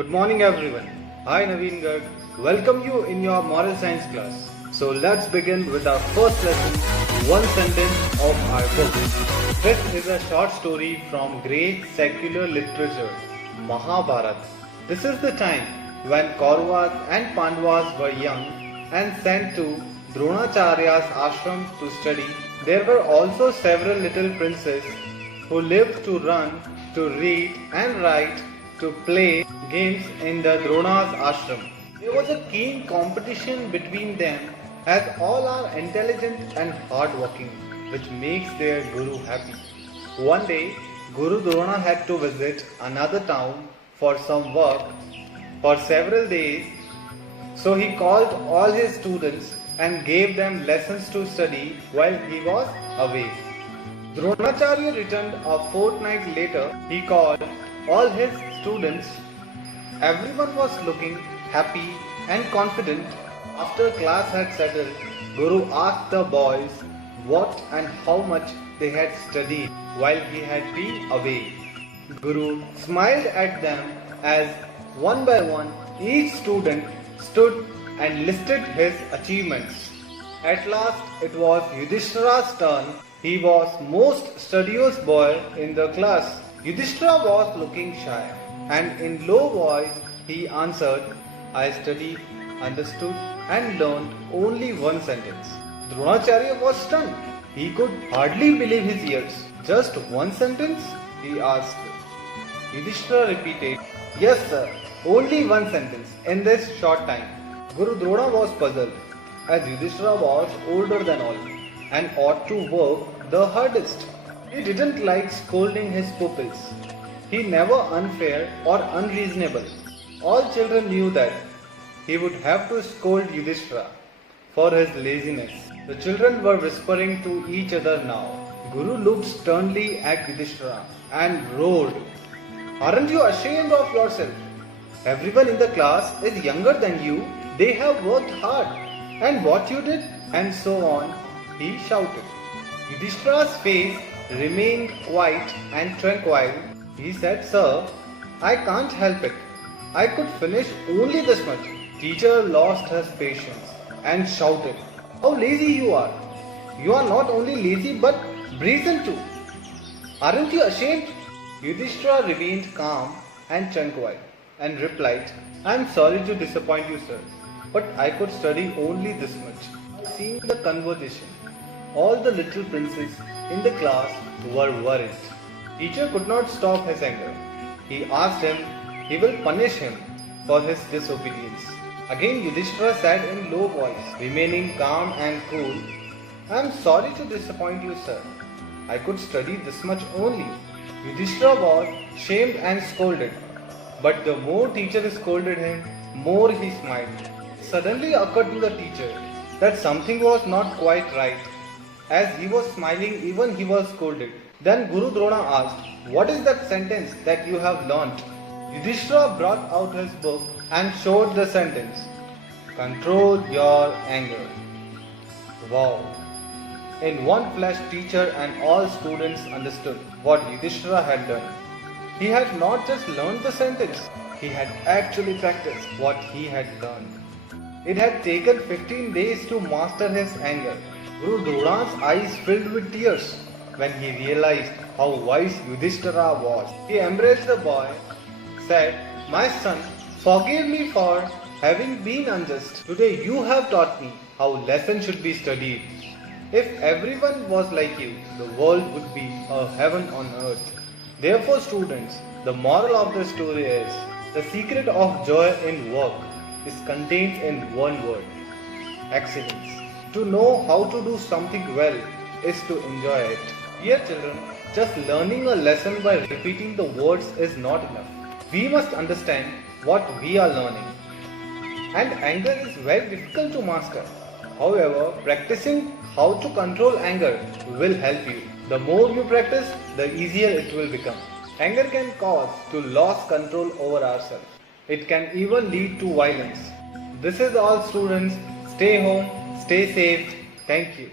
Good morning everyone. I Naveen Garg welcome you in your moral science class. So let's begin with our first lesson, one sentence of our book. This is a short story from great secular literature, Mahabharata. This is the time when Kauravas and Pandavas were young and sent to Dronacharya's ashram to study. There were also several little princes who lived to run, to read and write, to play games in the Drona's ashram. There was a keen competition between them as all are intelligent and hardworking, which makes their guru happy. One day, Guru Drona had to visit another town for some work for several days, so he called all his students and gave them lessons to study while he was away. Dronacharya returned a fortnight later. He called all his students. Everyone was looking happy and confident. After class had settled, Guru asked the boys what and how much they had studied while he had been away. Guru smiled at them as one by one each student stood and listed his achievements. At last it was Yudhishthira's turn. He was most studious boy in the class. Yudhishthira was looking shy and in low voice he answered, I studied, understood and learned only one sentence. Dronacharya was stunned. He could hardly believe his ears. Just one sentence? He asked. Yudhishthira repeated, Yes sir, only one sentence in this short time. Guru Drona was puzzled as Yudhishthira was older than all and ought to work the hardest. He didn't like scolding his pupils. He never unfair or unreasonable. All children knew that he would have to scold Yudhishthira for his laziness. The children were whispering to each other now. Guru looked sternly at Yudhishthira and roared, Aren't you ashamed of yourself? Everyone in the class is younger than you. They have worked hard. And what you did? And so on, he shouted. Yudhishthira's face remained quiet and tranquil. He said, Sir, I can't help it. I could finish only this much. Teacher lost his patience and shouted, How lazy you are! You are not only lazy but brazen too. Aren't you ashamed? Yudhishthira remained calm and tranquil and replied, I am sorry to disappoint you, sir, but I could study only this much. Seeing the conversation, all the little princes in the class were worried. Teacher could not stop his anger. He asked him, he will punish him for his disobedience. Again Yudhishthira said in low voice, remaining calm and cool, I am sorry to disappoint you, sir. I could study this much only. Yudhishthira was shamed and scolded. But the more teacher scolded him, more he smiled. It suddenly occurred to the teacher that something was not quite right. As he was smiling, even he was scolded. Then Guru Drona asked, What is that sentence that you have learnt? Yudhishthira brought out his book and showed the sentence, Control your anger. Wow! In one flash, teacher and all students understood what Yudhishthira had done. He had not just learned the sentence, he had actually practiced what he had learned. It had taken 15 days to master his anger. Guru Drona's eyes filled with tears when he realized how wise Yudhishthira was. He embraced the boy, said, My son, forgive me for having been unjust. Today you have taught me how lesson should be studied. If everyone was like you, the world would be a heaven on earth. Therefore, students, the moral of the story is, the secret of joy in work is contained in one word, excellence. To know how to do something well is to enjoy it. Dear children, just learning a lesson by repeating the words is not enough. We must understand what we are learning. And anger is very difficult to master. However, practicing how to control anger will help you. The more you practice, the easier it will become. Anger can cause to lose control over ourselves. It can even lead to violence. This is all, students. Stay home, stay safe. Thank you.